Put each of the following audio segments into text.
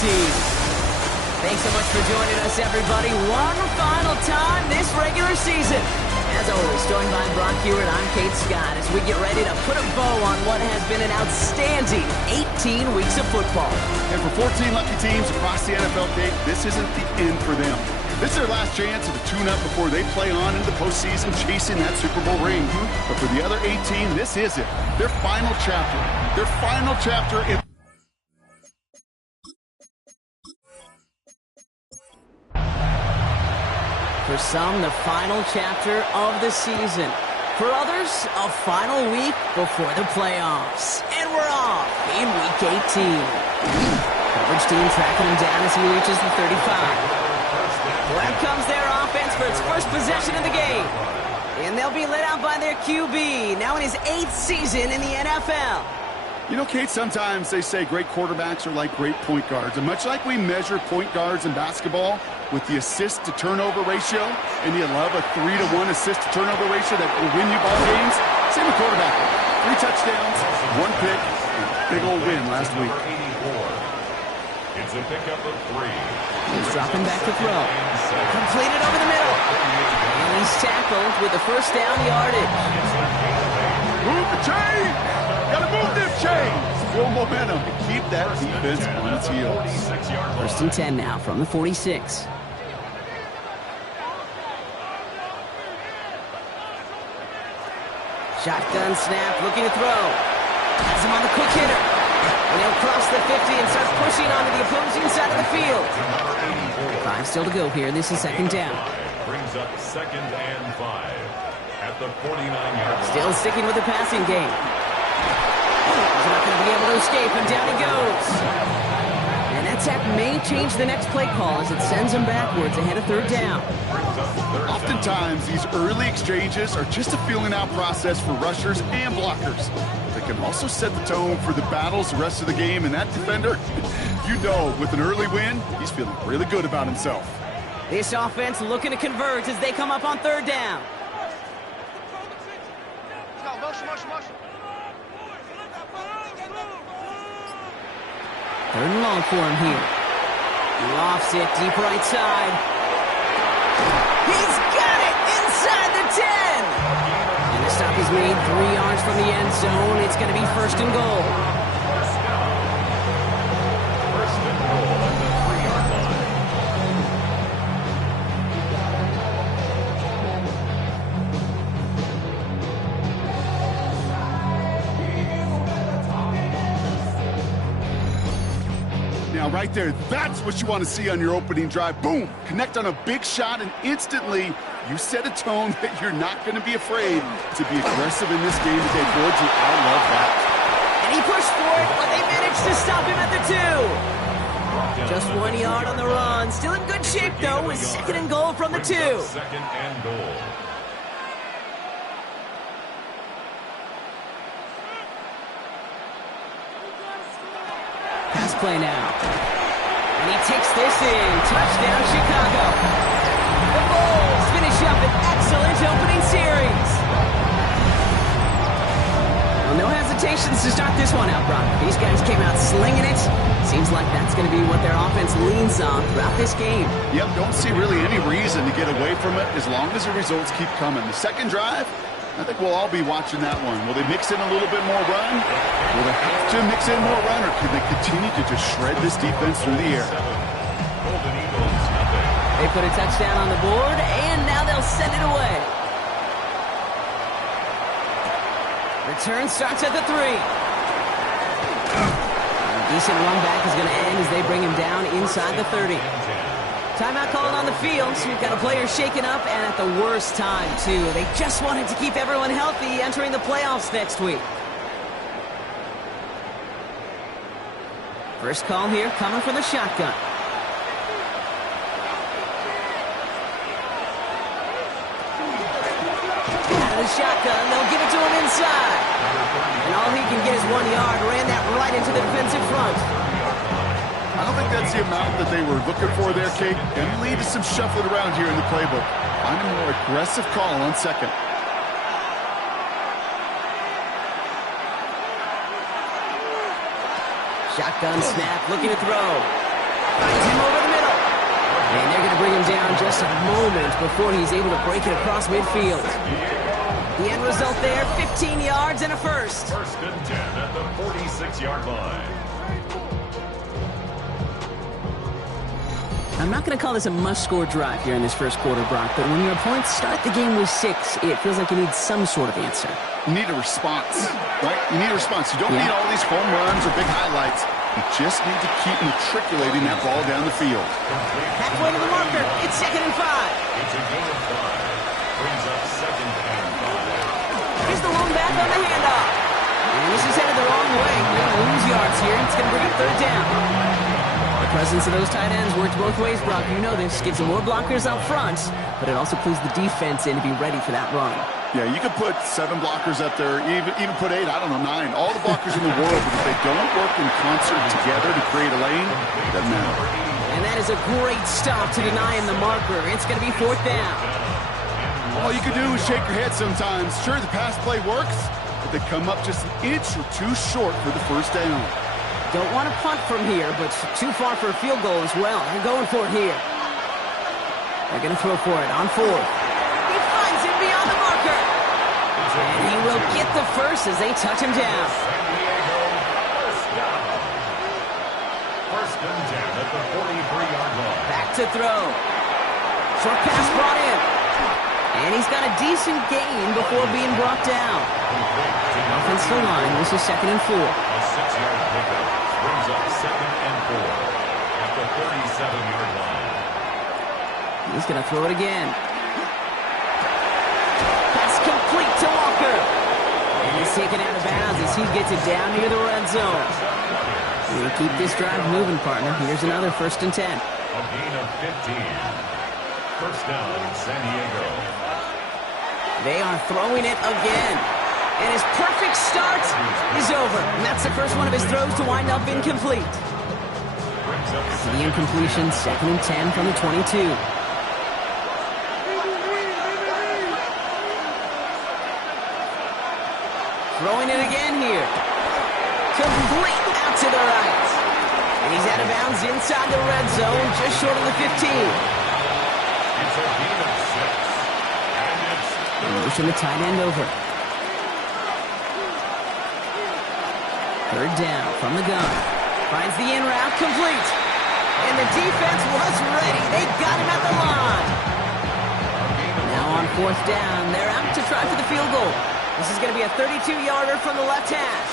team. Thanks so much for joining us, everybody. One final time this regular season. As always, joined by Brock Hewitt, I'm Kate Scott as we get ready to put a bow on what has been an outstanding 18 weeks of football. And for 14 lucky teams across the NFL, Kate, this isn't the end for them. This is their last chance of a tune-up before they play on into the postseason chasing that Super Bowl ring. But for the other 18, this is it. Their final chapter. Their final chapter in... For some, the final chapter of the season. For others, a final week before the playoffs. And we're off in Week 18. Coverage team tracking him down as he reaches the 35. Here comes their offense for its first possession of the game. And they'll be led out by their QB, now in his 8th season in the NFL. You know, Kate, sometimes they say great quarterbacks are like great point guards. And much like we measure point guards in basketball with the assist-to-turnover ratio, and you love a 3-to-1 assist-to-turnover ratio that will win you ball games, same with quarterback. 3 touchdowns, 1 pick, and a big old win last week. It's a pickup of 3. He's dropping back to throw. Completed over the middle. And he's tackled with the first down yardage. Move the chain! Gotta move them chains! Build momentum and keep that defense on its heels. First and 10 now from the 46. Shotgun snap, looking to throw. Has him on the quick hitter. And he'll cross the 50 and start pushing onto the opposing side of the field. 5 still to go here. This is second down. Brings up 2nd and 5 at the 49-yard line. Still sticking with the passing game. He's not going to be able to escape, and down he goes. And that sack may change the next play call as it sends him backwards ahead of 3rd down. Oftentimes, these early exchanges are just a feeling-out process for rushers and blockers. They can also set the tone for the battles the rest of the game, and that defender, you know, with an early win, he's feeling really good about himself. This offense looking to convert as they come up on 3rd down. Third and long for him here. He lofts it deep right side. He's got it inside the 10. And the stop is made 3 yards from the end zone. It's going to be 1st and goal. First and goal at the 3-yard line. Now, right there, that's what you want to see on your opening drive. Boom! Connect on a big shot, and instantly, you set a tone that you're not going to be afraid to be aggressive in this game today. Georgie, I love that. And he pushed for it, but they managed to stop him at the 2. Just 1 yard on the run. Still in good shape, though, with 2nd and goal from the 2. 2nd and goal. Pass play now. And he takes this in. Touchdown, Chicago. The Bulls finish up an excellent opening series. Well, no hesitations to start this one out, Brock. These guys came out slinging it. Seems like that's going to be what their offense leans on throughout this game. Yep, don't see really any reason to get away from it as long as the results keep coming. The second drive, I think we'll all be watching that one. Will they mix in a little bit more run? Will they have to mix in more run, or can they continue to just shred this defense through the air? Golden Eagles, nothing. They put a touchdown on the board, and now they'll send it away. Return starts at the 3. A decent run back is going to end as they bring him down inside the 30. Timeout called on the field, so we've got a player shaken up, and at the worst time, too. They just wanted to keep everyone healthy entering the playoffs next week. First call here coming from the shotgun. Out of the shotgun, they'll give it to him inside. And all he can get is 1 yard, ran that right into the defensive front. I don't think that's the amount that they were looking for there, Kate. And lead to some shuffling around here in the playbook. Find a more aggressive call on 2nd. Shotgun snap, looking to throw. Finds him over the middle. And they're going to bring him down just a moment before he's able to break it across midfield. The end result there, 15 yards and a first. First and 10 at the 46-yard line. I'm not going to call this a must-score drive here in this first quarter, Brock, but when your opponents start the game with 6, it feels like you need some sort of answer. You need a response, right? You need a response. You don't need all these home runs or big highlights. You just need to keep matriculating that ball down the field. Halfway to the marker. It's 2nd and 5. It's a gain of 5. Brings up 2nd and 5. Here's the lone back on the handoff. And this is headed the wrong way. They're going to lose yards here. It's going to bring up 3rd down. The presence of those tight ends works both ways, Brock. You know this. Gives them more blockers up front, but it also clues the defense in to be ready for that run. Yeah, you could put 7 blockers up there, even put 8, I don't know, 9. All the blockers in the world, but if they don't work in concert together to create a lane, it doesn't matter. And that is a great stop to deny him the marker. It's going to be 4th down. All you can do is shake your head sometimes. Sure, the pass play works, but they come up just an inch or 2 short for the 1st down. Don't want to punt from here, but too far for a field goal as well. They're going for it here. They're going to throw for it on 4th. He finds it beyond the marker. And he will get the first as they touch him down. San Diego, first down. First and 10 at the 43-yard line. Back to throw. Short pass brought in. And he's got a decent gain before being brought down. Offensive line, this is 2nd and 4. A 6-yard pickup brings up 2nd and 4 at the 37-yard line. He's going to throw it again. Pass complete to Walker. And he's taken out of bounds as he gets it down near the red zone. We'll keep this drive moving, partner. Here's another 1st and 10. A gain of 15. First down, San Diego. They are throwing it again. And his perfect start is over. And that's the first one of his throws to wind up incomplete. After the incompletion, 2nd and 10 from the 22. Throwing it again here. Complete out to the right. And he's out of bounds inside the red zone, just short of the 15. It's a gain of 6. And it's Motion the tight end over. 3rd down from the gun. Finds the in route complete. And the defense was ready. They got him at the line. Now on 4th down, they're out to try for the field goal. This is going to be a 32-yarder from the left hash.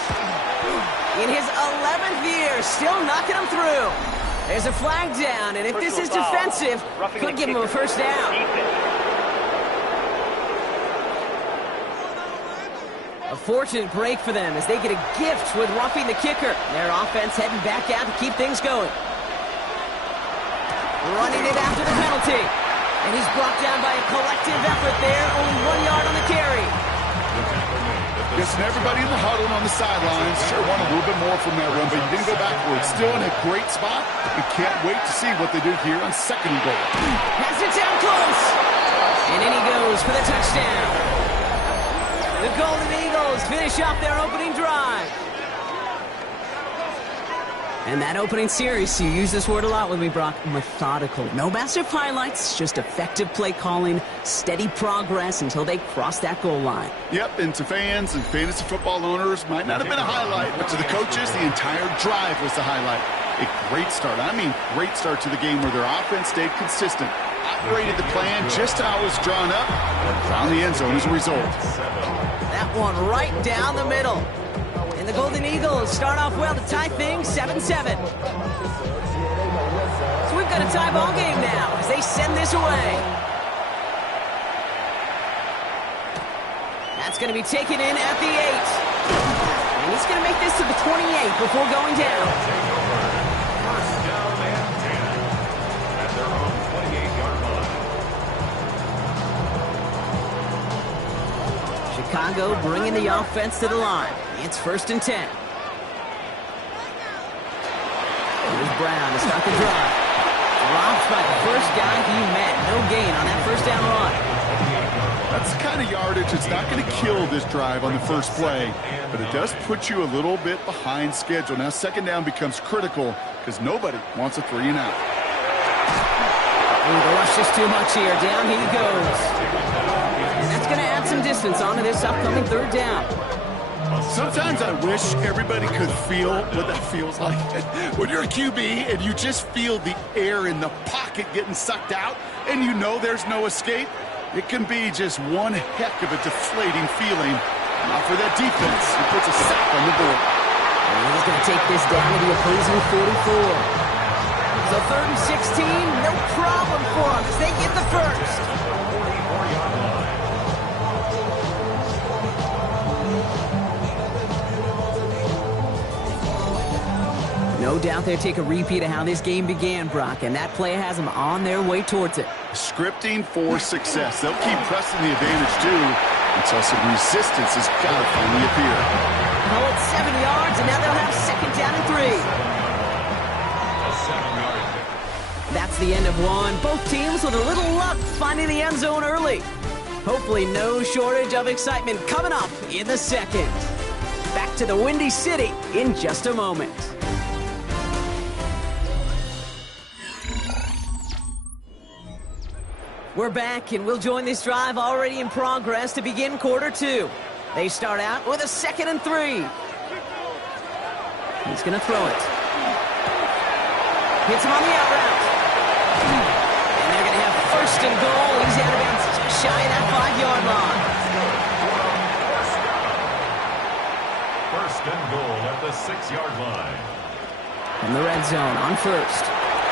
In his 11th year, still knocking him through. There's a flag down, and if this is defensive, could give him a 1st down. A fortunate break for them as they get a gift with roughing the kicker. Their offense heading back out to keep things going. Running it after the penalty. And he's brought down by a collective effort there. Only 1 yard on the carry. Listen, everybody in the huddle and on the sidelines sure want a little bit more from that run, but you didn't go backwards. Still in a great spot. We can't wait to see what they do here on 2nd and goal. Has it down close. And in he goes for the touchdown. The Golden Eagles finish off their opening drive. And that opening series, you use this word a lot with me, Brock, methodical. No massive highlights, just effective play calling, steady progress until they cross that goal line. Yep, and to fans and fantasy football owners, might not have been a highlight, but to the coaches, the entire drive was the highlight. A great start. I mean, great start to the game where their offense stayed consistent, operated the plan just how it was drawn up, and found the end zone as a result. That one right down the middle. And the Golden Eagles start off well to tie things 7-7. So we've got a tie ball game now as they send this away. That's going to be taken in at the 8. And he's going to make this to the 28 before going down. First down and 10 at their own 28-yard line. Chicago bringing the offense to the line. It's 1st and 10. Here's Brown to start the drive. Dropped by the first guy he met. No gain on that 1st down run. That's the kind of yardage that's not going to kill this drive on the first play, but it does put you a little bit behind schedule. Now second down becomes critical because nobody wants a 3-and-out. Ooh, the rush is too much here. Down he goes. And that's going to add some distance onto this upcoming third down. Sometimes I wish everybody could feel what that feels like. When you're a QB and you just feel the air in the pocket getting sucked out and you know there's no escape, it can be just one heck of a deflating feeling. Not for that defense. He puts a sack on the board. And he's going to take this down to the opposing 44. So 3rd and 16, no problem for them as they get the first. No doubt they'll take a repeat of how this game began, Brock, and that play has them on their way towards it. Scripting for success. They'll keep pressing the advantage, too, until some resistance has got to finally appear. Oh, it's 7 yards, and now they'll have second down and 3. That's the end of one. Both teams with a little luck finding the end zone early. Hopefully no shortage of excitement coming up in the second. Back to the Windy City in just a moment. We're back, and we'll join this drive already in progress to begin quarter 2. They start out with a 2nd and 3. He's going to throw it. Hits him on the out route. And they're going to have 1st and goal. He's out of bounds just shy of that 5-yard line. 1st and goal at the 6-yard line. In the red zone on 1st.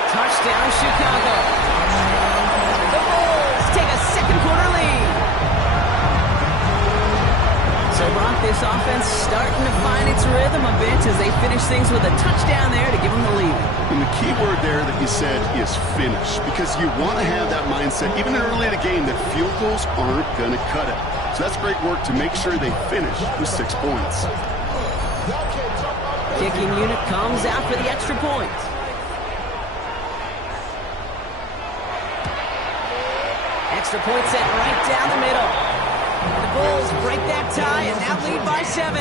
Touchdown, Chicago. The Bulls take a second-quarter lead. So, Brock, this offense starting to find its rhythm a bit as they finish things with a touchdown there to give them the lead. And the key word there that you said is finish, because you want to have that mindset, even early in the game, that field goals aren't going to cut it. So that's great work to make sure they finish with 6 points. Kicking unit comes out for the extra point. Extra point set right down the middle. The Bulls break that tie and now lead by 7.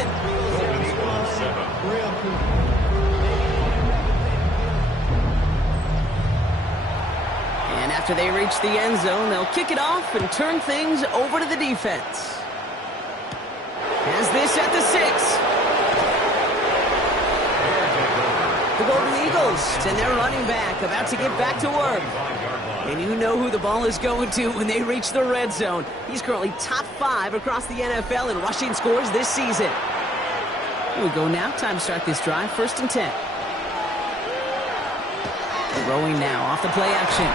And after they reach the end zone, they'll kick it off and turn things over to the defense. As this at the 6. The Golden Eagles and their running back about to get back to work. And you know who the ball is going to when they reach the red zone. He's currently top 5 across the NFL in rushing scores this season. Here we go now. Time to start this drive. 1st and 10. Throwing now off the play action.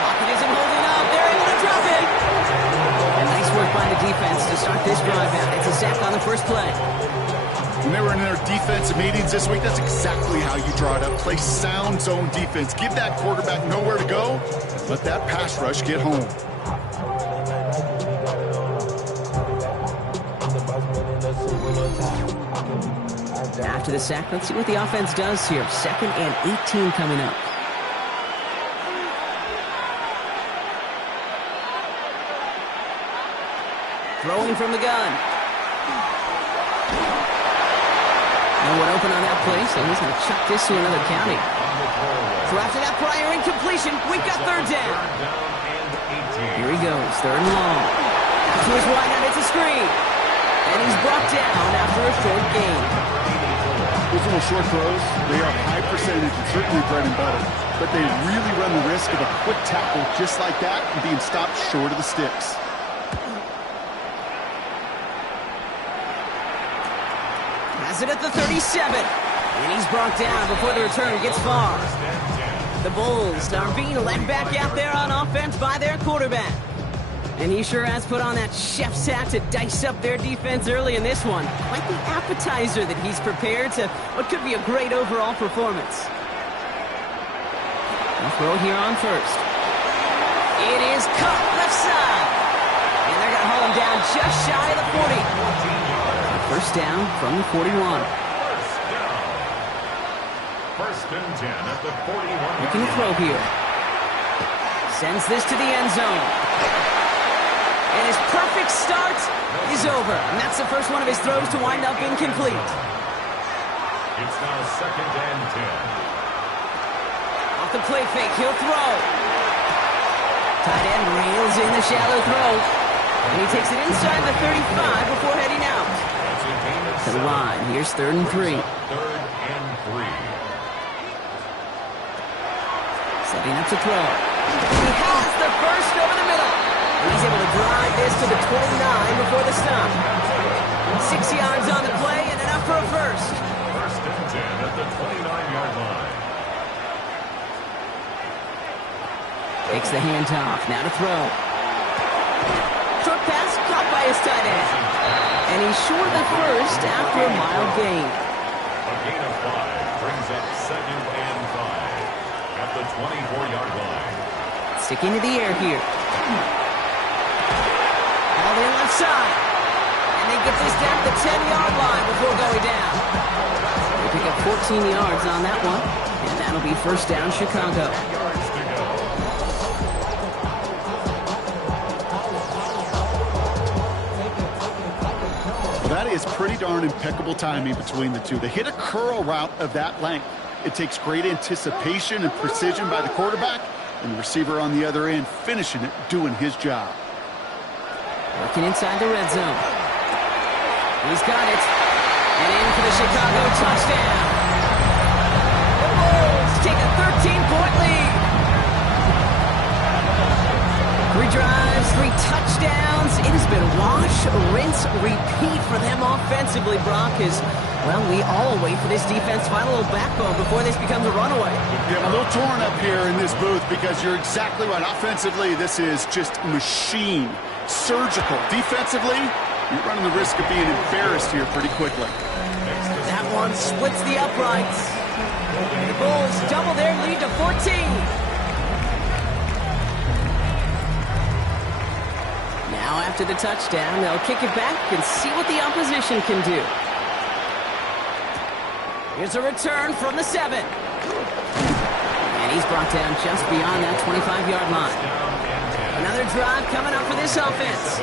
Pocket isn't holding up. They're able to drop it. And nice work by the defense to start this drive out. It's a sack on the first play. When they were in their defensive meetings this week, that's exactly how you draw it up. Play sound zone defense. Give that quarterback nowhere to go. Let that pass rush get home. After the sack, let's see what the offense does here. 2nd and 18 coming up. Throwing from the gun. No one open on that play, so he's going to chuck this to another county. So after that prior incompletion, we've got 3rd down. Here he goes, 3rd and long. To his wide out, it's a screen. And he's brought down after a short gain. Those little short throws, they are high percentage and certainly bread and butter. But they really run the risk of a quick tackle just like that and being stopped short of the sticks. Has it at the 37. And he's brought down before the return gets far. The Bulls are being led back out there on offense by their quarterback. And he sure has put on that chef's hat to dice up their defense early in this one. Quite the appetizer that he's prepared to what could be a great overall performance. They'll throw here on 1st. It is caught left side. And they're going to haul him down just shy of the 40. 1st down from the 41. 1st and 10 at the 41. Looking to throw here. Sends this to the end zone. And his perfect start is over. And that's the first one of his throws to wind up incomplete. It's now 2nd and 10. Off the play fake, he'll throw. Tight end reels in the shallow throw. And he takes it inside the 35 before heading out. That's a gain of To the 7. line, here's 3rd and 3. 3rd and 3. Setting up to throw. He has the first over the middle. And he's able to drive this to the 29 before the stop. 6 yards on the play and enough for a first. 1st and 10 at the 29-yard line. Takes the handoff. Now to throw. Short pass caught by his tight end. And he's short of the first after a mild gain. A gain of 5 brings up 2nd and 5 at the 24-yard line. Sticking to the air here. Ball in left side. And they get this down to the 10-yard line before going down. They pick up 14 yards on that one. And that'll be first down Chicago. Yards to go. That is pretty darn impeccable timing between the two. They hit a curl route of that length. It takes great anticipation and precision by the quarterback, and the receiver on the other end finishing it, doing his job. Working inside the red zone. He's got it. And in for the Chicago touchdown. The Bulls take a 13-point lead. 3 drives, 3 touchdowns. It has been wash, rinse, repeat for them offensively, Brock, as, well, we all wait for this defense to find a little backbone before this becomes a runaway. Yeah, I'm a little torn up here in this booth because you're exactly right. Offensively, this is just machine, surgical. Defensively, you're running the risk of being embarrassed here pretty quickly. That one splits the uprights. The Bulls double their lead to 14. Now after the touchdown, they'll kick it back and see what the opposition can do. Here's a return from the 7. And he's brought down just beyond that 25-yard line. Another drive coming up for this offense.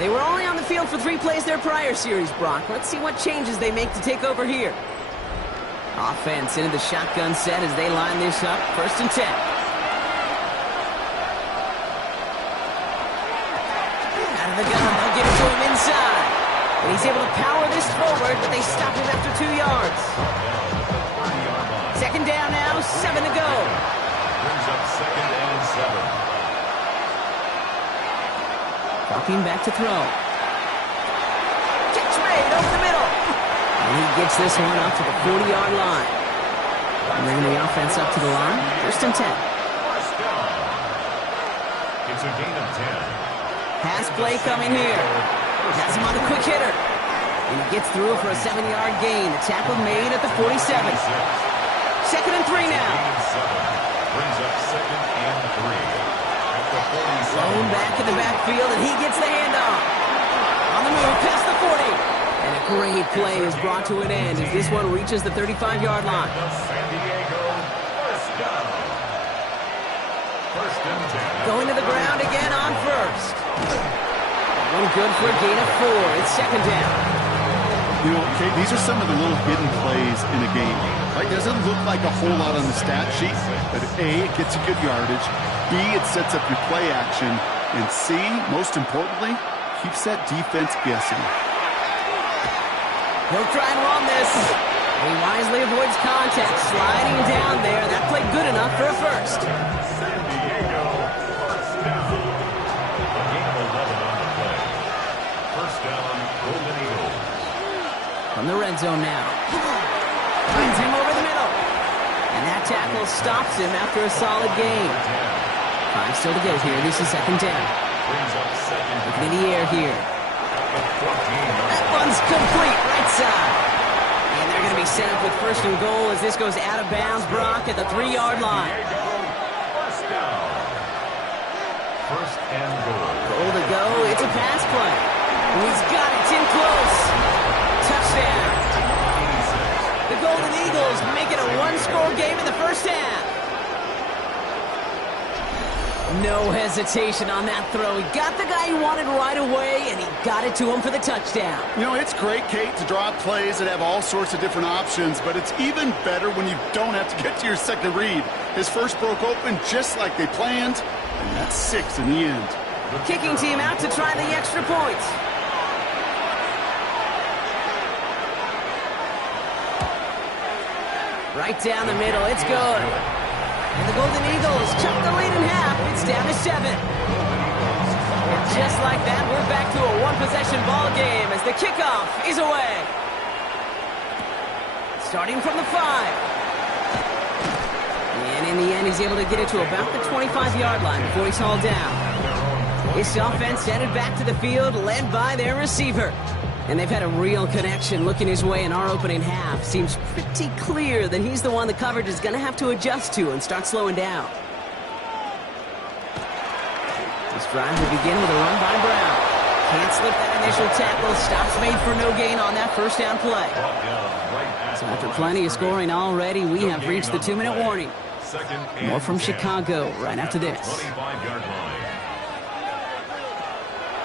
They were only on the field for 3 plays their prior series, Brock. Let's see what changes they make to take over here. Offense into the shotgun set as they line this up. 1st and 10. Out of the gun, they'll give it to him inside. And he's able to power this forward, but they stop him after 2 yards. 2nd down now, 7 to go. Brings up 2nd and 7. Dropping back to throw. Catch made over the middle. And he gets this one up to the 40-yard line. Bringing the offense up to the line. 1st and 10. First down. It's a gain of 10. Pass play coming here. Has him on the quick hitter. And he gets through for a 7-yard gain. The tackle made at the 47. 2nd and 3 now. Brings up 2nd and 3 at the 47. Thrown back in the backfield, and he gets the handoff. On the move, past the 40. And a great play is brought to an end as this one reaches the 35-yard line. San Diego, first down. 1st and 10. Going to the ground again on 1st. One good for a gain of 4. It's 2nd down. You know, Kate, these are some of the little hidden plays in a game. Right? Doesn't look like a whole lot on the stat sheet, but A, it gets you good yardage. B, it sets up your play action. And C, most importantly, keeps that defense guessing. He'll try and run this. He wisely avoids contact, sliding down there. That played good enough for a first. San Diego, first down. A gain of 11 on the play. First down, Golden Eagles. From the red zone now. Finds him over the middle. And that tackle stops him after a solid gain. 5 still to go here. This is 2nd down. Brings up 2nd Looking in the air here. That one's complete, right side. And they're going to be set up with 1st and goal as this goes out of bounds, Brock, at the 3-yard line. First down. 1st and goal. Goal to go. It's a pass play. And he's got it. It's in close. Touchdown. The Golden Eagles make it a 1-score game in the first half. No hesitation on that throw. He got the guy he wanted right away, and he got it to him for the touchdown. You know, it's great, Kate, to draw up plays that have all sorts of different options, but it's even better when you don't have to get to your second read. His first broke open just like they planned, and that's 6 in the end. Kicking team out to try the extra point. Right down the middle. It's good. And the Golden Eagles chop the lead in half. It's down to 7. And just like that, we're back to a one-possession ball game as the kickoff is away. Starting from the 5. And in the end, he's able to get it to about the 25-yard line before he's hauled down. This offense headed back to the field, led by their receiver. And they've had a real connection looking his way in our opening half. Seems pretty clear that he's the one the coverage is going to have to adjust to and start slowing down. This drive will begin with a run by Brown. Can't slip that initial tackle. Stops made for no gain on that first down play. So after plenty of scoring already, we have reached the 2-minute warning. More from Chicago right after this.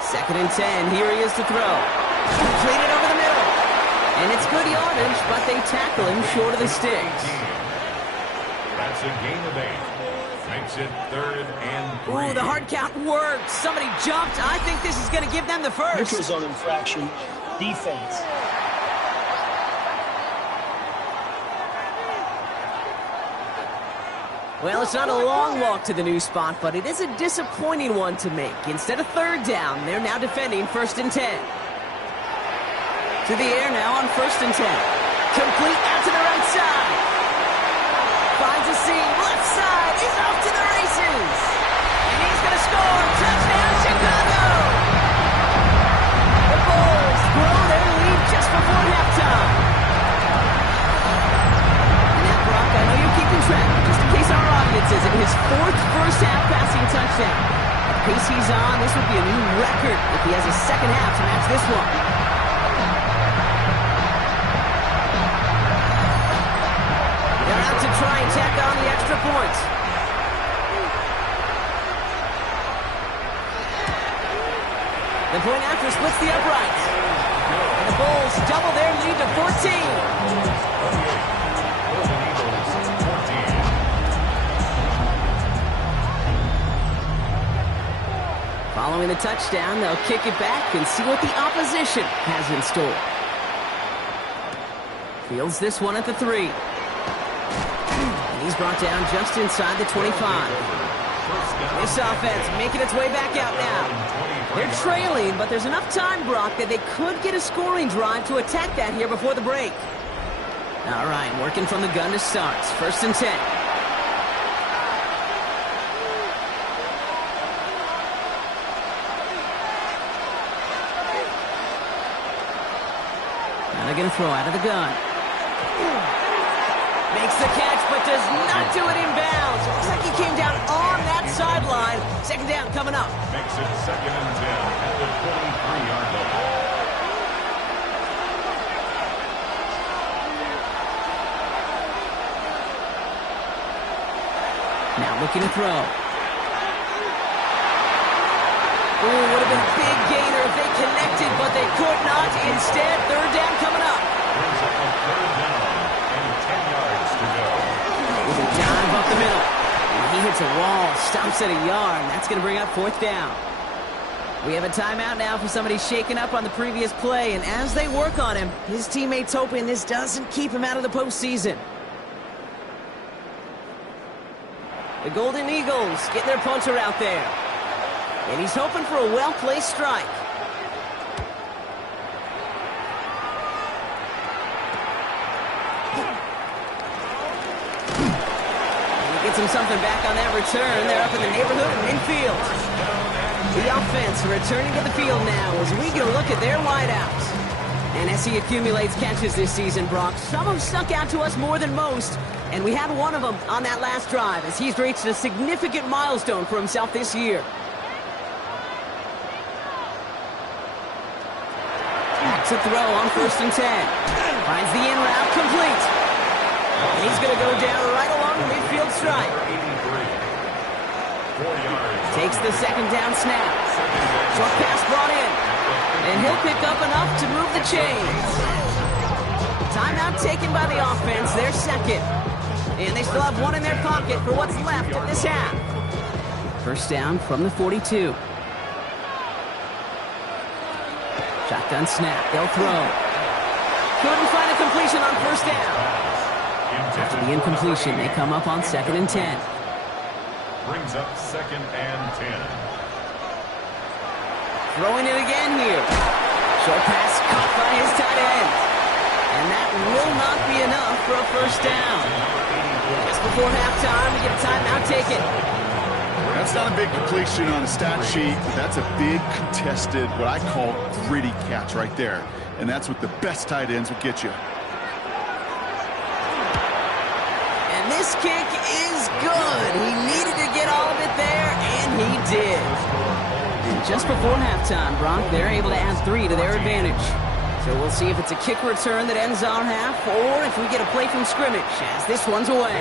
2nd and 10. Here he is to throw. Completed over the middle. And it's good yardage, but they tackle him short of the sticks. That's a gain of 8. Makes it 3rd and 3. Ooh, the hard count worked. Somebody jumped. I think this is going to give them the first. Neutral zone infraction. Defense. Well, it's not a long walk to the new spot, but it is a disappointing one to make. Instead of 3rd down, they're now defending 1st and 10. To the air now on 1st and 10. Complete out to the right side. Finds a seam. Left side. He's off to the races. And he's going to score. Touchdown, Chicago. The Bulls grow their lead just before halftime. And now, Brock, I know you're keeping track, just in case our audience isn't. His 4th first-half passing touchdown. At the pace he's on, this would be a new record if he has a second half to match this one. To try and tack on the extra points. The point after splits the uprights. And the Bulls double their lead to 14. Following the touchdown, they'll kick it back and see what the opposition has in store. Fields this one at the 3. He's brought down just inside the 25. This offense making its way back out now. They're trailing, but there's enough time, Brock, that they could get a scoring drive to attack that here before the break. All right, working from the gun to start. 1st and 10. Now they're going to throw out of the gun. Makes the catch, but does not do it in bounds. Looks like he came down on that sideline. 2nd down coming up. Makes it 2nd and 10 at the 23-yard line. Now looking to throw. Ooh, would have been a big gainer if they connected, but they could not. Instead, 3rd down coming up. Brings up a 3rd down and 10 yards to go. With a dive up the middle. And he hits a wall, stops at a yard, and that's going to bring up 4th down. We have a timeout now for somebody shaken up on the previous play, and as they work on him, his teammates hoping this doesn't keep him out of the postseason. The Golden Eagles get their punter out there. And he's hoping for a well-placed strike. And he gets him something back on that return. They're up in the neighborhood of midfield. The offense returning to the field now as we get a look at their wideouts. And as he accumulates catches this season, Brock, some have stuck out to us more than most. And we had one of them on that last drive as he's reached a significant milestone for himself this year. To throw on 1st and 10. Finds the in route complete. And he's going to go down right along the midfield stripe. 4 yards. Takes the second down snap. Short pass brought in. And he'll pick up enough to move the chains. Timeout taken by the offense, their second. And they still have one in their pocket for what's left of this half. First down from the 42. Shotgun snap, they'll throw. Couldn't find a completion on first down. After the incompletion, they come up on 2nd and 10. Brings up 2nd and 10. Throwing it again here. Short pass caught by his tight end. And that will not be enough for a first down. Just before halftime, we get a timeout taken. That's not a big completion on a stat sheet. That's a big contested, what I call gritty catch right there. And that's what the best tight ends will get you. And this kick is good. He needed to get all of it there, and he did. And just before halftime, Brock, they're able to add 3 to their advantage. So we'll see if it's a kick return that ends our half, or if we get a play from scrimmage, as this one's away.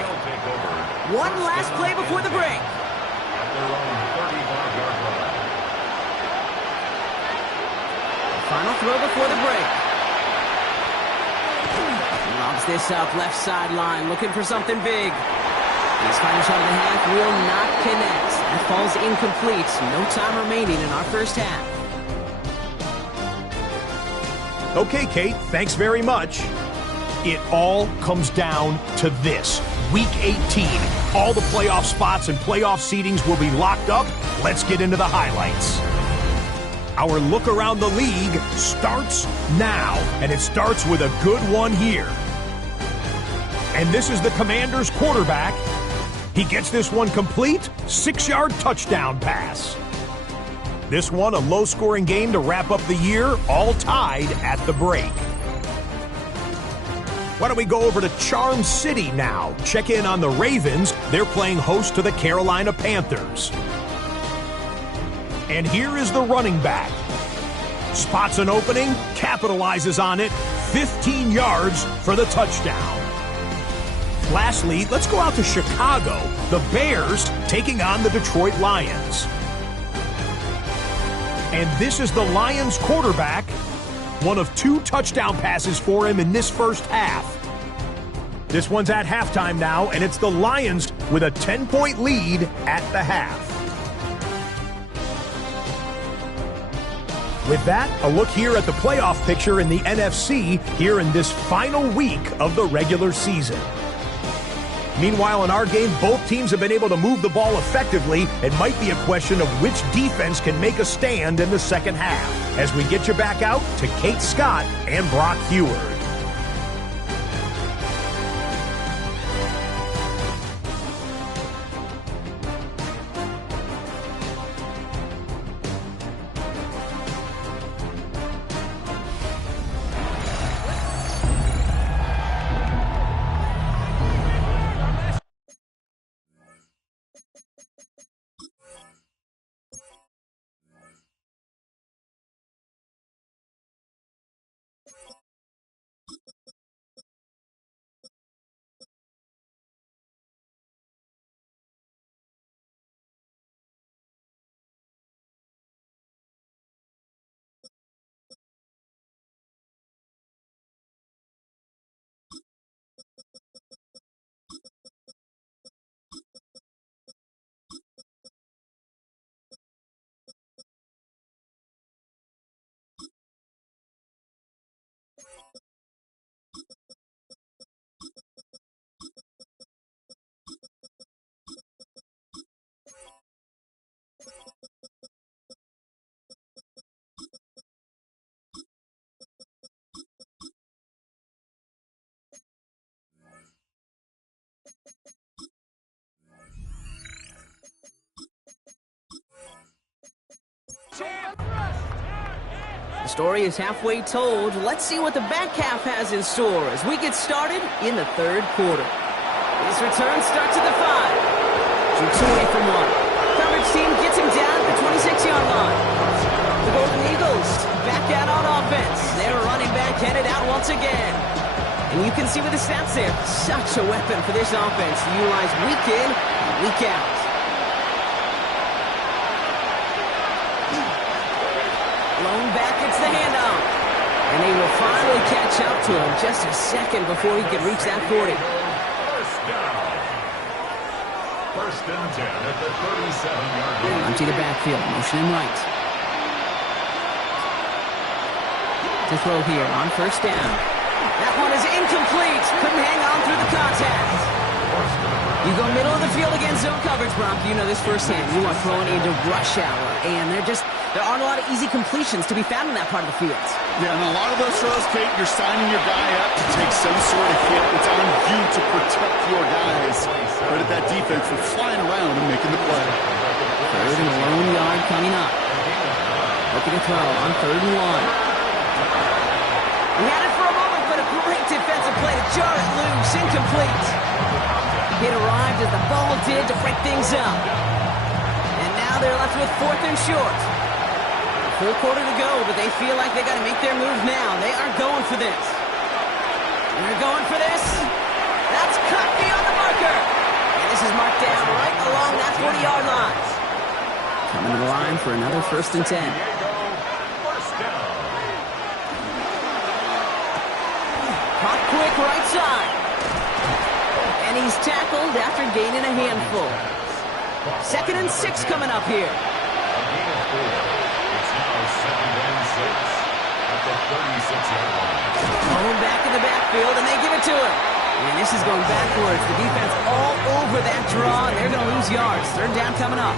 One last play before the break. At their own 35-yard line. Final throw before the break. Lobs this up, left sideline, looking for something big. His final shot of the half will not connect. That falls incomplete. No time remaining in our first half. Okay, Kate, thanks very much. It all comes down to this. Week 18. All the playoff spots and playoff seedings will be locked up. Let's get into the highlights. Our look around the league starts now, and it starts with a good one here. And this is the Commanders' quarterback. He gets this one complete, 6-yard touchdown pass. This one, a low-scoring game to wrap up the year, all tied at the break. Why don't we go over to Charm City now? Check in on the Ravens. They're playing host to the Carolina Panthers. And here is the running back. Spots an opening, capitalizes on it, 15 yards for the touchdown. Lastly, let's go out to Chicago. The Bears taking on the Detroit Lions. And this is the Lions quarterback. One of 2 touchdown passes for him in this first half. This one's at halftime now, and it's the Lions with a 10-point lead at the half. With that, a look here at the playoff picture in the NFC here in this final week of the regular season. Meanwhile, in our game, both teams have been able to move the ball effectively. It might be a question of which defense can make a stand in the second half. As we get you back out to Kate Scott and Brock Heward. The story is halfway told. Let's see what the back half has in store as we get started in the third quarter. His return starts at the 5. Drew 2 away from 1. Coverage team gets him down at the 26-yard line. The Golden Eagles back out on offense. Their running back headed out once again. And you can see with the stats there, such a weapon for this offense to utilize week in and week out. barely catch up to him. Just a second before he could reach that 40. First down. First and 10 at the 37-yard line. Empty the backfield, motioning right. To throw here on first down. That one is incomplete. Couldn't hang on through the contact. You go middle of the field against zone coverage, Brock. You know this firsthand. You are throwing into rush hour, and there aren't a lot of easy completions to be found in that part of the field. Yeah, and a lot of those throws, Kate, you're signing your guy up to take some sort of hit. It's on you to protect your guys. Credit that defense for flying around and making the play. Third and a lone yard coming up. Looking to throw on 3rd and 1. He had it for a moment, but a great defensive play to jar it loose. Incomplete. It arrived as the ball did to break things up. And now they're left with 4th and short. Full quarter to go, but they feel like they got to make their move now. They are going for this. They're going for this. That's cut beyond the marker. And this is marked down right along that 40-yard line. Coming to the line for another 1st and 10. Caught quick right side. And he's tackled after gaining a handful. 2nd and 6 coming up here. It's now 2nd and 6 at the 36-yard line. Going back in the backfield, and they give it to him. And this is going backwards. The defense all over that draw, and they're going to lose yards. 3rd down coming up.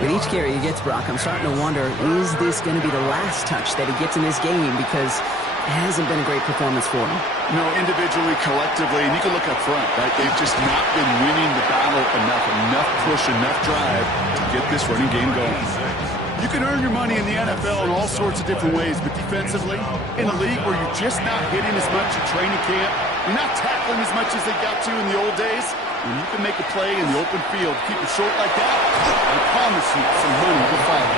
With each carry he gets, Brock, I'm starting to wonder, is this going to be the last touch that he gets in this game? Because it hasn't been a great performance for him. No, individually, collectively, and you can look up front, right? They've just not been winning the battle enough push, enough drive to get this running game going. You can earn your money in the NFL in all sorts of different ways, but defensively, in a league where you're just not hitting as much at training camp, you're not tackling as much as they got to in the old days, when you can make a play in the open field, keep it short like that, I promise you some money will follow.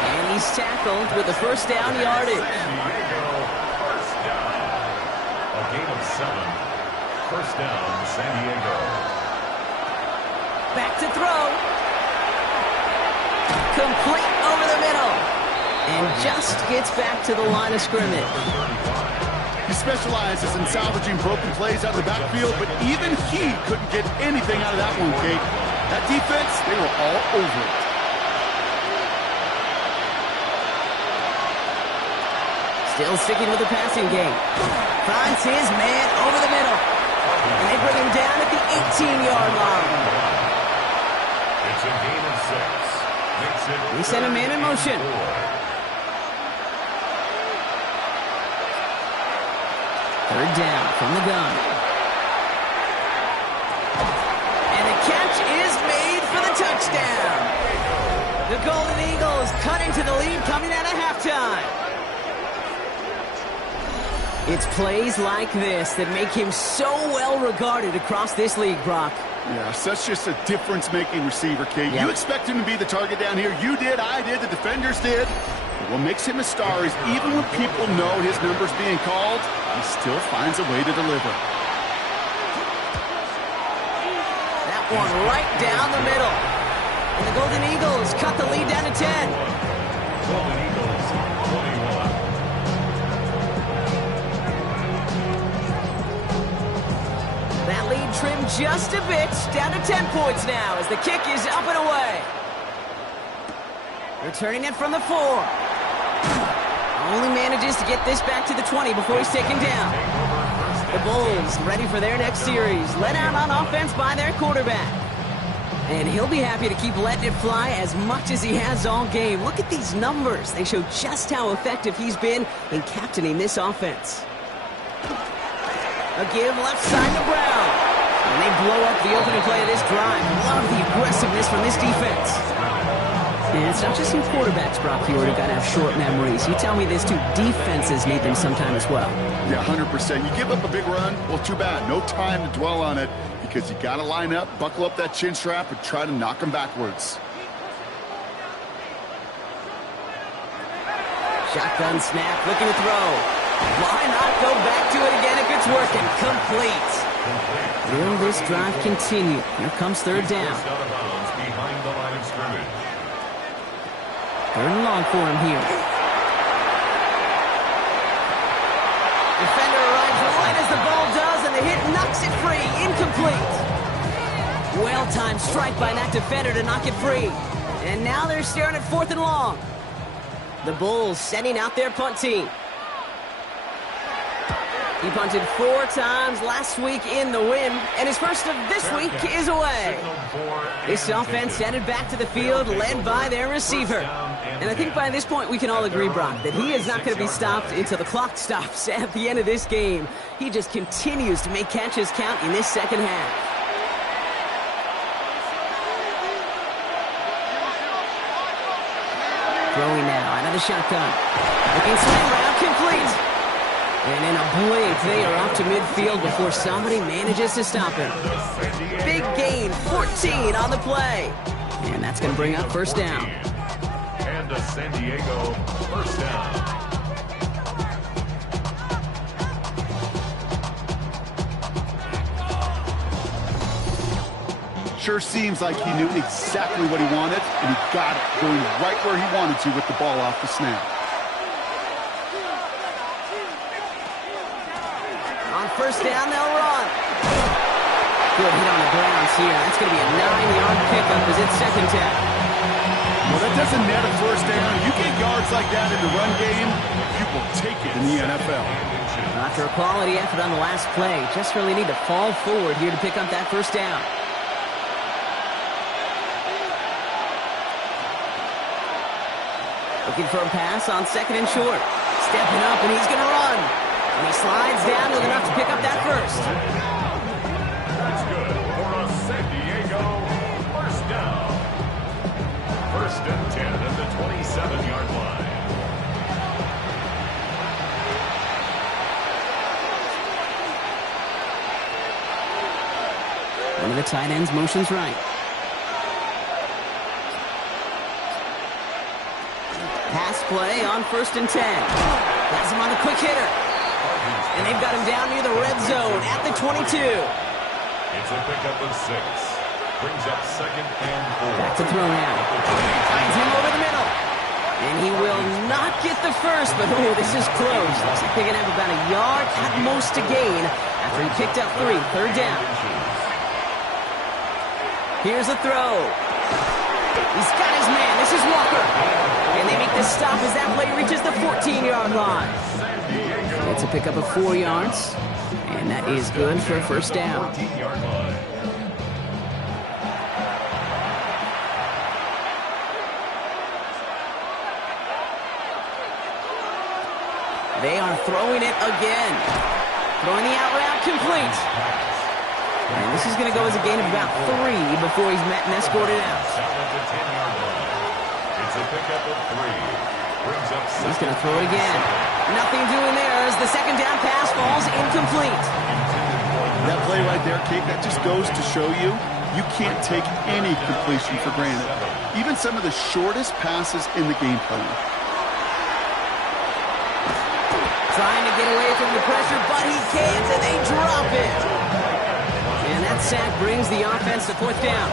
And he's tackled with the 1st down yardage. First down. A gain of 7. 1st down, San Diego. Back to throw. Complete over the middle. And just gets back to the line of scrimmage. He specializes in salvaging broken plays out of the backfield, but even he couldn't get anything out of that one, Kate. That defense, they were all over it. Still sticking with the passing game. Finds his man over the middle. And they bring him down at the 18-yard line. It's a gain of 6. He sent a man in motion. 3rd down from the gun. And the catch is made for the touchdown. The Golden Eagles cut into the lead coming out of halftime. It's plays like this that make him so well regarded across this league, Brock. Yeah, such just a difference-making receiver, Kate. Yep. You expect him to be the target down here. You did, I did, the defenders did. But what makes him a star is even when people know his number's being called, he still finds a way to deliver. That one right down the middle. And the Golden Eagles cut the lead down to 10. Golden Eagles, 21. That lead trimmed just a bit, down to 10 points now as the kick is up and away. Returning it from the 4. Only manages to get this back to the 20 before he's taken down. The Bulls ready for their next series, led out on offense by their quarterback. And he'll be happy to keep letting it fly as much as he has all game. Look at these numbers. They show just how effective he's been in captaining this offense. A give left side to Brown. And they blow up the opening play of this drive. Love the aggressiveness from this defense. And it's not just some quarterbacks, Brock Huard, who got to have short memories. You tell me this too, defenses need them sometime as well. Yeah, 100%. You give up a big run, well, too bad. No time to dwell on it because you got to line up, buckle up that chin strap, and try to knock them backwards. Shotgun snap, looking to throw. Why not go back to it again if it's working? Complete. Will this drive continue? Here comes 3rd down. Out of bounds behind the line of scrimmage. 3rd and long for him here. Defender arrives right as the ball does, and the hit knocks it free. Incomplete. Well-timed strike by that defender to knock it free. And now they're staring at 4th and long. The Bulls sending out their punt team. He punted 4 times last week in the win, and his first of this week is away. This offense headed back to the field, led by their receiver. And I think by this point we can all agree, Brock, that he is not going to be stopped until the clock stops at the end of this game. He just continues to make catches count in this second half. Throwing now, another shotgun. Looking slant route, complete. And in a blink, they are up to midfield before somebody manages to stop him. Big gain, 14 on the play. And that's going to bring up first down. And a San Diego first down. Sure seems like he knew exactly what he wanted, and he got it, going right where he wanted to with the ball off the snap. On first down, they'll run. Good hit on the Browns here. That's going to be a 9-yard pickup as it's second down. Well, that doesn't net a first down. You get yards like that in the run game, you will take it in the NFL. After a quality effort on the last play, just really need to fall forward here to pick up that first down. Looking for a pass on second and short. Stepping up, and he's going to run. And he slides down with enough to pick up that first. That's good for a San Diego first down. First and 10 at the 27-yard line. One of the tight ends motions right. Pass play on first and 10. Has him on a quick hitter. And they've got him down near the red zone at the 22. It's a pickup of 6. Brings up second and 4. Back to throw now. Finds him over the middle. And he will not get the first, but oh, this is close. Looks like they're going to have about a yard at most to gain after he picked up 3. Third down. Here's a throw. He's got his man. This is Walker. And they make the stop as that play reaches the 14-yard line. It's a pickup of 4 yards. And that is good for a first down. They are throwing it again. Throwing the out route complete. And this is going to go as a gain of about 3 before he's met and escorted out. It's a pickup of 3. Brings up He's going to throw it again. Nothing doing there as the second down pass falls incomplete. That play right there, Kate, that just goes to show you, you can't take any completion for granted. Even some of the shortest passes in the game plan. Trying to get away from the pressure, but he can't, and they drop it. And that sack brings the offense to fourth down.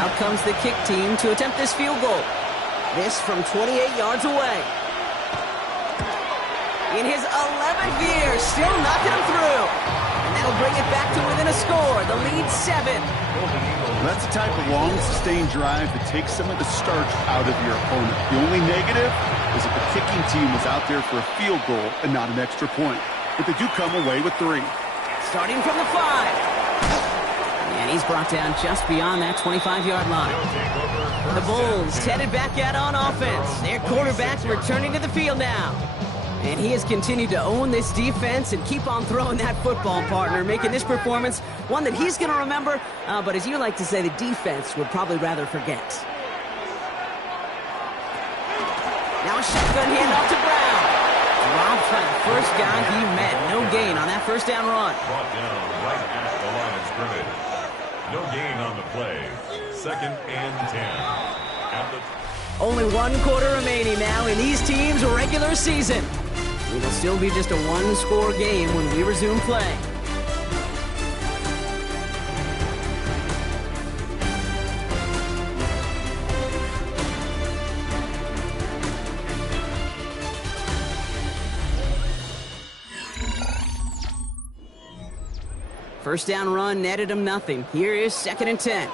Out comes the kick team to attempt this field goal. This from 28 yards away. In his 11th year, still knocking him through. And that'll bring it back to within a score. The lead 7. That's the type of long, sustained drive that takes some of the starch out of your opponent. The only negative is that the kicking team was out there for a field goal and not an extra point. But they do come away with 3. Starting from the 5. And he's brought down just beyond that 25-yard line. The Bulls headed back out on offense. Their quarterback returning to the field now. And he has continued to own this defense and keep on throwing that football, partner, making this performance one that he's going to remember, but as you like to say, the defense would probably rather forget. Now a shotgun handoff to Brown. Robbed by the first guy he met. No gain on that first down run. Brought down right at the line of scrimmage. No gain on the play. Second and 10. Only 1 quarter remaining now in these teams' regular season. It'll still be just a 1-score game when we resume play. First down run netted him nothing. Here is 2nd and 10.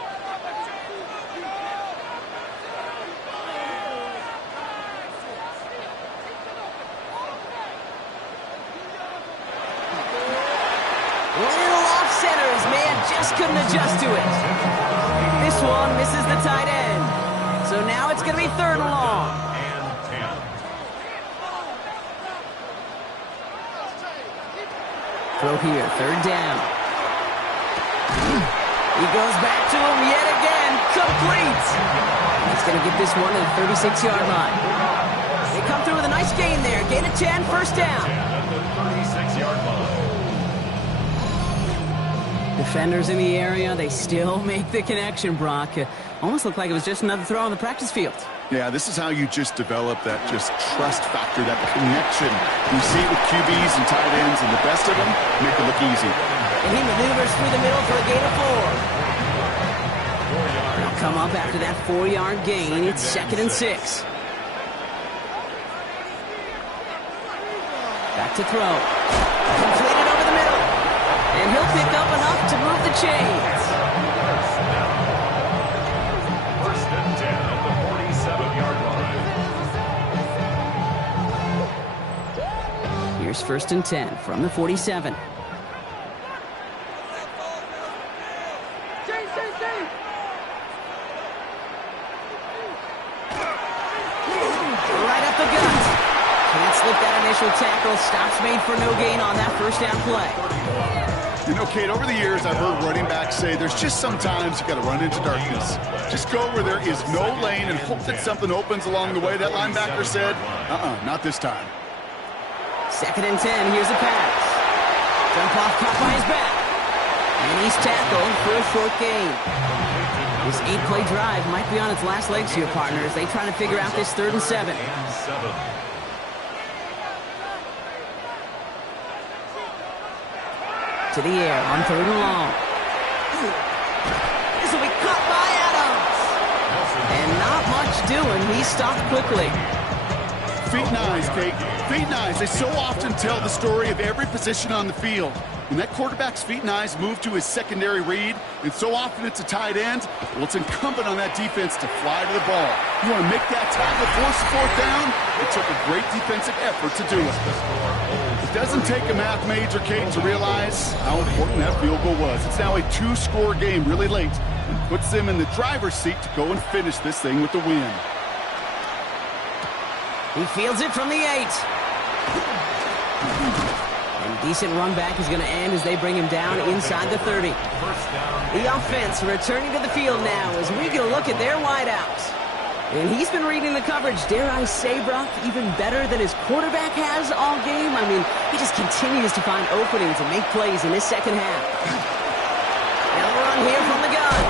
Little off center. His man just couldn't adjust to it. This one misses the tight end. So now it's going to be 3rd and long. Throw here, 3rd down. He goes back to him yet again. Complete. He's going to get this one at the 36-yard line. They come through with a nice gain there. Gain of 10, 1st down. At the 36-yard line. Defenders in the area, they still make the connection, Brock. Almost looked like it was just another throw on the practice field. Yeah, this is how you just develop that just trust factor, that connection. You see it with QBs and tight ends, and the best of them make it look easy. And he maneuvers through the middle for a gain of 4. They'll come up after that 4-yard gain. It's 2nd and 6. Back to throw. Completed over the middle. And he'll pick up enough to move the chains. First and 10 at the 47-yard line. Here's 1st and 10 from the 47. Right up the gut. Can't slip that initial tackle. Stops made for no gain on that 1st down play. You know, Kate, over the years, I've heard running backs say there's just sometimes you got to run into darkness. Just go where there is no lane and hope that something opens along the way. That linebacker said, not this time. 2nd and 10, here's a pass. Jump off, caught by his back. And he's tackled for a short gain. This 8-play drive might be on its last legs here, partners. They try to figure out this 3rd and 7. To the air on 3rd and long. This will be caught by Adams. And not much doing. He stopped quickly. Feet and eyes, Kate. Feet and eyes. They so often tell the story of every position on the field. When that quarterback's feet and eyes move to his secondary read, and so often it's a tight end, well, it's incumbent on that defense to fly to the ball. You want to make that tackle, force the 4th down? It took a great defensive effort to do it. It doesn't take a math major, Kate, to realize how important that field goal was. It's now a 2-score game really late and puts them in the driver's seat to go and finish this thing with the win. He fields it from the 8. And decent run back is going to end as they bring him down inside the 30. The offense returning to the field now as we get a look at their wideouts. And he's been reading the coverage, dare I say, Brock, even better than his quarterback has all game. I mean, he just continues to find openings and make plays in this 2nd half. Now the run here from the gun.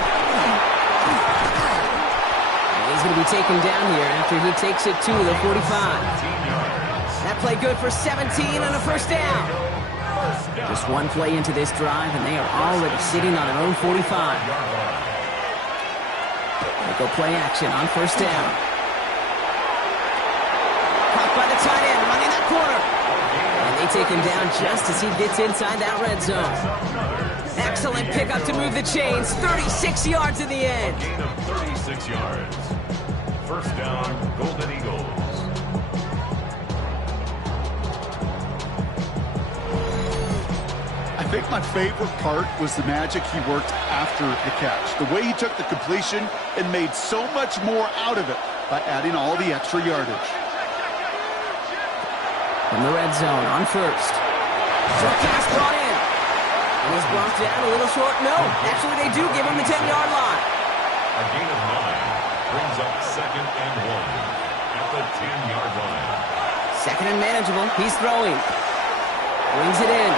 And he's going to be taken down here after he takes it to the 45. That play good for 17 and a 1st down. Just one play into this drive, and they are already sitting on their own 45. They go play action on 1st down. Caught by the tight end, running that corner. And they take him down just as he gets inside that red zone. Excellent pickup to move the chains. 36 yards in the end. Gain of 36 yards. 1st down, Golden Eagles. I think my favorite part was the magic he worked after the catch. The way he took the completion and made so much more out of it by adding all the extra yardage. From the red zone on 1st. Short pass brought in. And he's brought down a little short. No, actually they do give him the 10-yard line. A gain of 9 brings up 2nd and 1 at the 10-yard line. 2nd and manageable. He's throwing. Brings it in.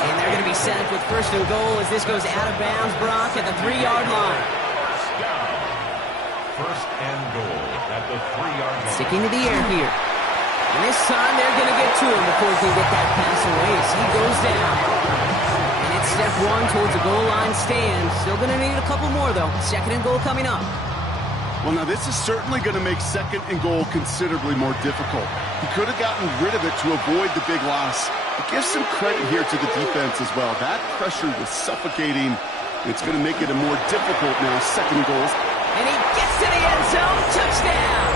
And they're going to be set up with 1st and goal as this goes out of bounds, Brock, at the 3-yard line. 1st and goal at the 3-yard line. Sticking to the air here. And this time they're going to get to him before he can get that pass away as he goes down. And it's step 1 towards a goal line stand. Still going to need a couple more, though. 2nd and goal coming up. Well, now this is certainly going to make 2nd and goal considerably more difficult. He could have gotten rid of it to avoid the big loss, Give some credit here to the defense as well. That pressure was suffocating. It's going to make it a more difficult now, second and goals. And he gets to the end zone. Touchdown!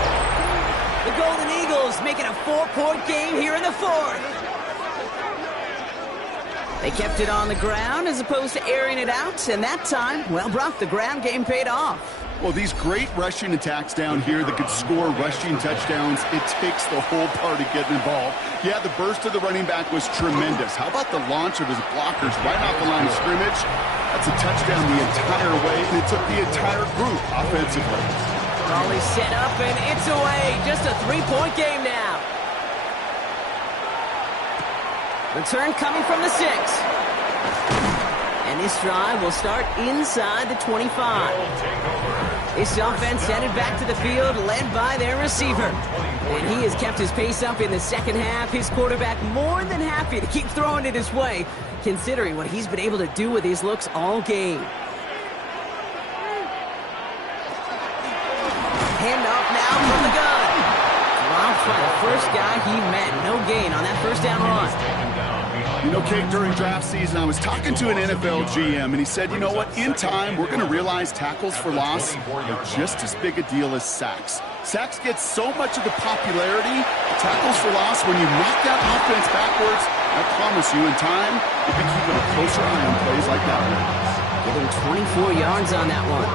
The Golden Eagles make it a 4-point game here in the fourth. They kept it on the ground as opposed to airing it out. And that time, well, Brock, the ground game paid off. Well, these great rushing attacks down here that could score rushing touchdowns, it takes the whole party getting involved. Yeah, the burst of the running back was tremendous. How about the launch of his blockers right off the line of scrimmage? That's a touchdown the entire way, and it took the entire group offensively. Raleigh set up, and it's away. Just a 3-point game now. Return coming from the 6. And this drive will start inside the 25. This offense headed back to the field, led by their receiver. And he has kept his pace up in the second half. His quarterback more than happy to keep throwing it his way, considering what he's been able to do with his looks all game. Hand off now from the gun. Dropped by the first guy he met. No gain on that first down run. You know, Kate, during draft season, I was talking to an NFL GM, and he said, you know what, in time, we're going to realize tackles for loss are just as big a deal as sacks. Sacks get so much of the popularity. Tackles for loss, when you knock that offense backwards, I promise you, in time, you'll be keeping a closer eye on plays like that one. Give him 24 yards on that one.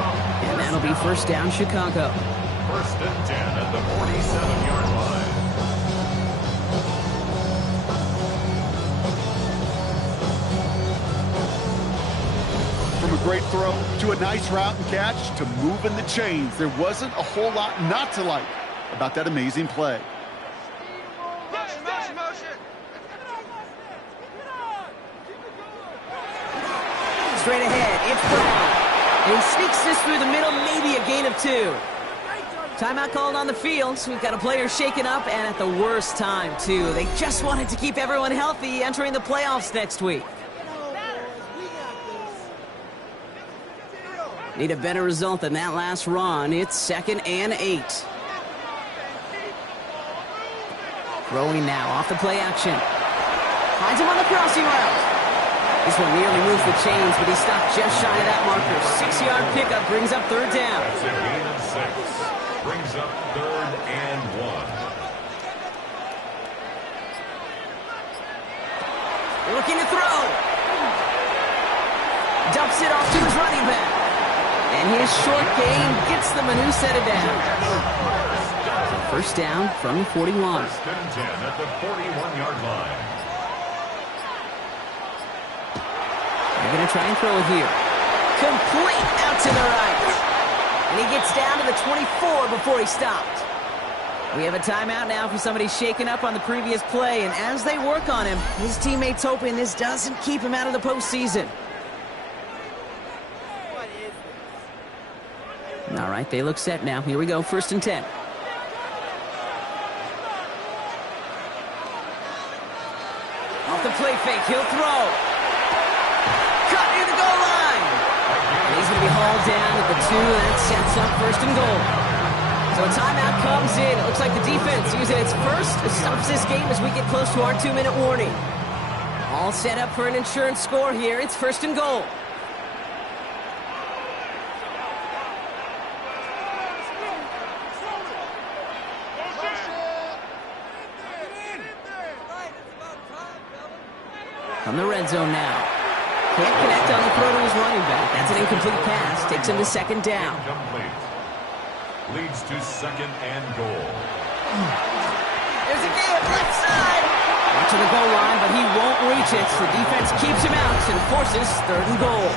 And that'll be first down, Chicago. First and 10 at the 47-yard line. From a great throw to a nice route and catch to moving the chains, there wasn't a whole lot not to like about that amazing play. Straight ahead, it's Brown. And he sneaks this through the middle, maybe a gain of 2. Timeout called on the field, so we've got a player shaken up, and at the worst time, too. They just wanted to keep everyone healthy entering the playoffs next week. Need a better result than that last run. It's 2nd and 8. Throwing now off the play action. Finds him on the crossing route. This one nearly moves the chains, but he stopped just shy of that marker. 6-yard pickup brings up third down. That's a gain of 6. Brings up 3rd and 1. Looking to throw. Dumps it off to his running back. And his short gain gets them a new set of downs. First down from the 41. First and 10 at the 41-yard line. They're going to try and throw it here. Complete out to the right. And he gets down to the 24 before he stopped. We have a timeout now for somebody shaken up on the previous play. And as they work on him, his teammates hoping this doesn't keep him out of the postseason. All right, they look set now. Here we go, 1st and 10. Off the play fake, he'll throw. Cut near the goal line. And he's going to be hauled down at the 2. That sets up 1st and goal. So a timeout comes in. It looks like the defense using its first stops this game as we get close to our 2-minute warning. All set up for an insurance score here. It's 1st and goal. From the red zone now. Can't connect on the throw to his running back. That's an incomplete pass. Takes him to 2nd down. Incomplete. Leads to 2nd and goal. There's a give, left side. Out to the goal line, but he won't reach it. The defense keeps him out and forces 3rd and goal.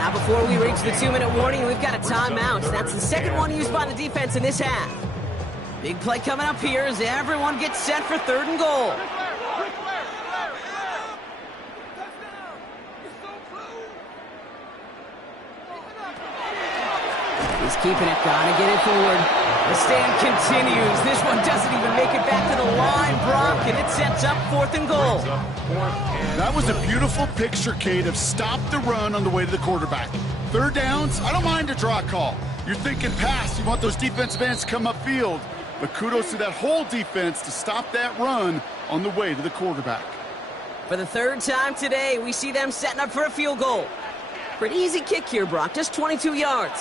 Now before we reach the 2-minute warning, we've got a timeout. That's the second one used by the defense in this half. Big play coming up here as everyone gets set for 3rd and goal. He's keeping it, gotta get it forward. The stand continues. This one doesn't even make it back to the line, Brock, and it sets up 4th and goal. That was a beautiful picture, Kate, of stop the run on the way to the quarterback. 3rd downs, I don't mind a draw call. You're thinking pass, you want those defensive ends to come upfield. But kudos to that whole defense to stop that run on the way to the quarterback. For the third time today, we see them setting up for a field goal. Pretty easy kick here, Brock. Just 22 yards.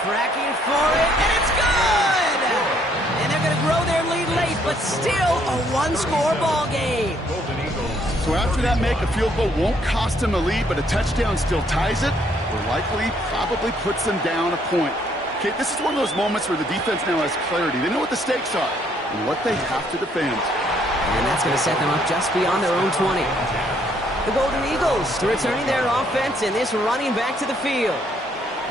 Tracking for it, and it's good! And they're going to grow their lead late, but still a one-score ball game. So after that make, a field goal won't cost them a lead, but a touchdown still ties it, or likely probably puts them down a point. Okay, this is one of those moments where the defense now has clarity. They know what the stakes are and what they have to defend. And that's going to set them up just beyond their own 20. The Golden Eagles returning their offense and this running back to the field.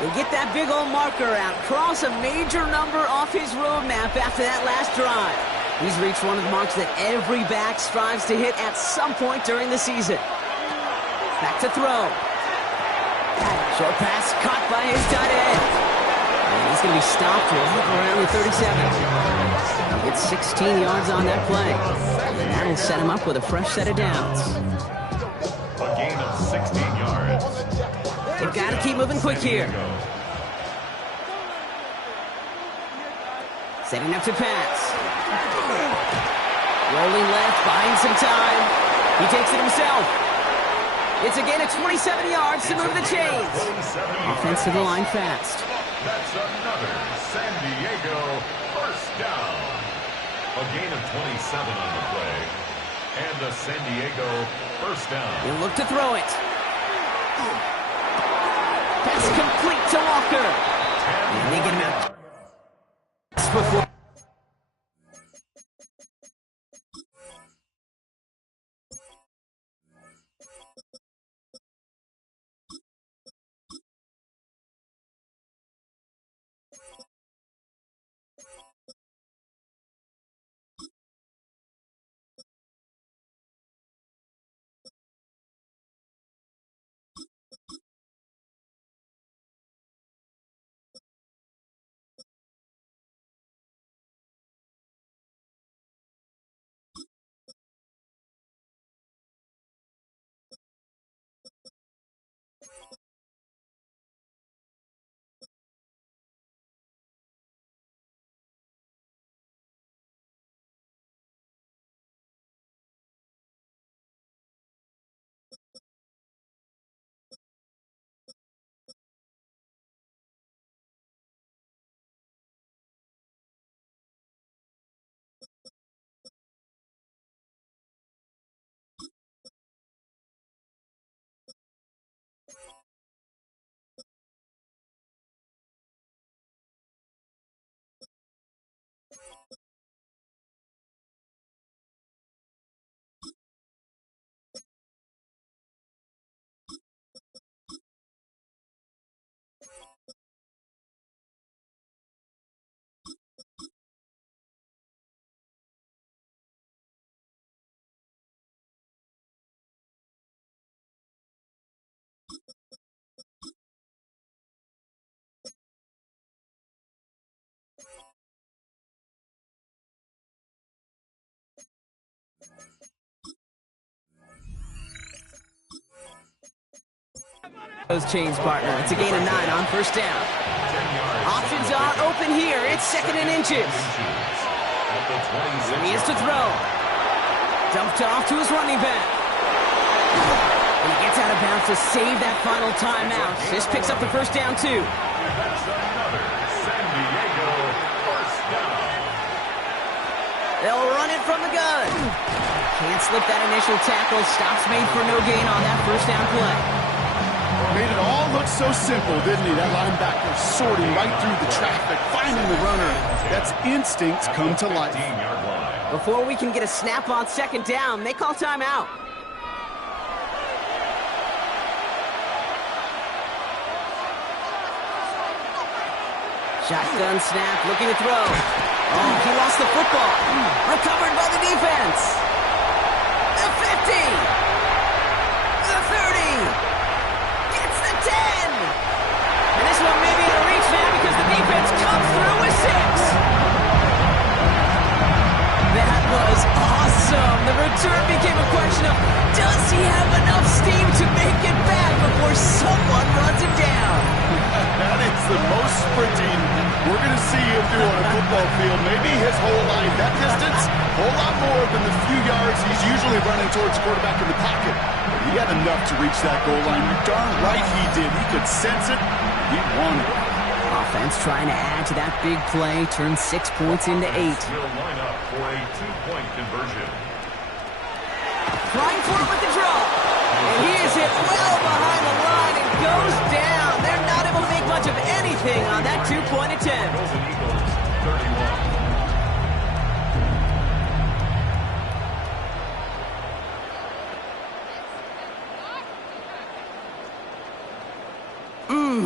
They get that big old marker out, cross a major number off his roadmap after that last drive. He's reached one of the marks that every back strives to hit at some point during the season. Back to throw. Short pass caught by his tight end. And he's going to be stopped around the 37. He gets 16 yards on that play. And that'll set him up with a fresh set of downs. A gain of 16 yards. They've got to keep moving quick here. Setting up to pass. Rolling left, buying some time. He takes it himself. It's a gain of 27 yards to move the chains. Offense to the line fast. That's another San Diego first down. A gain of 27 on the play. And a San Diego first down. He'll look to throw it. Pass complete to Walker. And they get him out. Before. Those chains, partner. It's a gain of 9 on first down. Options are open here. It's 2nd and inches. And he is to throw. Dumped off to his running back. And he gets out of bounds to save that final timeout. This picks up the first down, too. That's another San Diego first down. They'll run it from the gun. Can't slip that initial tackle. Stops made for no gain on that first down play. Made it all look so simple, didn't he? That linebacker sorting right through the traffic, finding the runner. That's instinct come to life. Before we can get a snap on 2nd down, they call timeout. Shotgun snap, looking to throw. Oh, he lost the football. Recovered by the defense. The 50. The 30. Gets the 10. And this one may be in reach now because the defense comes through with 6. That was awesome. The return became a question of, does he have enough steam to make it back before someone runs him down? That is the most sprinting we're going to see him do on a football field. Maybe his whole life. That distance, a whole lot more than the few yards he's usually running towards the quarterback in the pocket. He had enough to reach that goal line. You're darn right he did. He could sense it. He wanted it. Offense trying to add to that big play, turn 6 points into 8. Will line up for a 2-point conversion. Trying for it with the draw. And he is hit well behind the line and goes down. They're not able to make much of anything on that 2-point attempt. Golden Eagles, 31.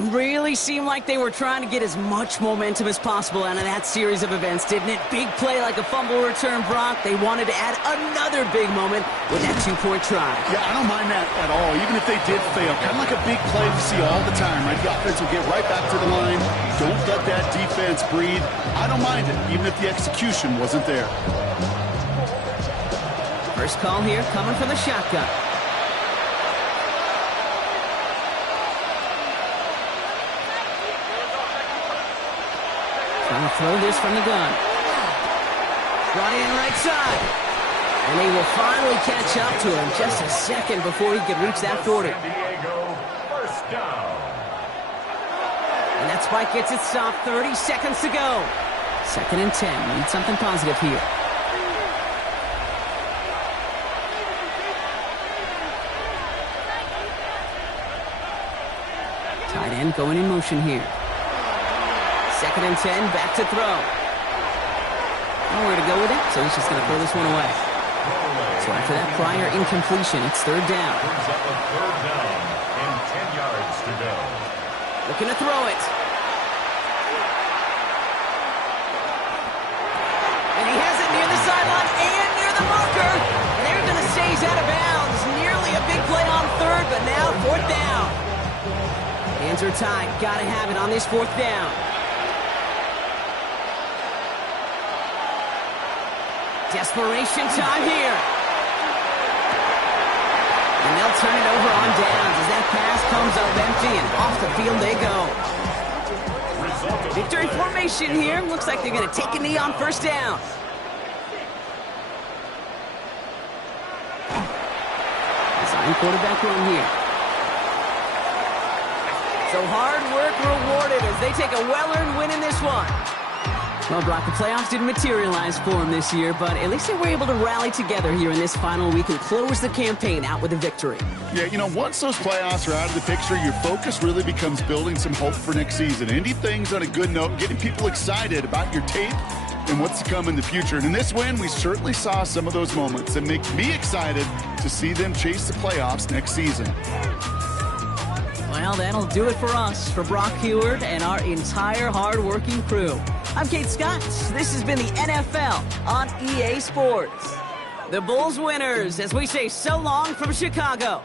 Really seemed like they were trying to get as much momentum as possible out of that series of events, didn't it? Big play like a fumble return, Brock. They wanted to add another big moment with that 2-point try. Yeah, I don't mind that at all, even if they did fail. Kind of like a big play we see all the time, right? The offense will get right back to the line. Don't let that defense breathe. I don't mind it, even if the execution wasn't there. First call here coming from the shotgun. Trying to throw this from the gun. Brought in right side. And they will finally catch up to him just a second before he could reach that 40. San Diego, first down. And that spike gets it stopped. 30 seconds to go. 2nd and 10. Need something positive here. Tight end going in motion here. 2nd and 10, back to throw. Nowhere to go with it, so he's just going to throw this one away. So after that prior incompletion, it's 3rd down. Brings up a 3rd down and 10 yards to go. Looking to throw it. And he has it near the sideline and near the marker. And they're going to say he's out of bounds. Nearly a big play on 3rd, but now 4th down. Hands are tied. Got to have it on this 4th down. Desperation time here. And they'll turn it over on downs as that pass comes up empty and off the field they go. Victory formation here. Looks like they're going to take a knee on 1st down. Design quarterback run here. So hard work rewarded as they take a well-earned win in this one. Well, Brock, the playoffs didn't materialize for them this year, but at least they were able to rally together here in this final week and close the campaign out with a victory. Yeah, you know, once those playoffs are out of the picture, your focus really becomes building some hope for next season. Ending things on a good note, getting people excited about your tape and what's to come in the future. And in this win, we certainly saw some of those moments that make me excited to see them chase the playoffs next season. Well, that'll do it for us, for Brock Huard and our entire hard-working crew. I'm Kate Scott. This has been the NFL on EA Sports. The Bulls winners as we say so long from Chicago.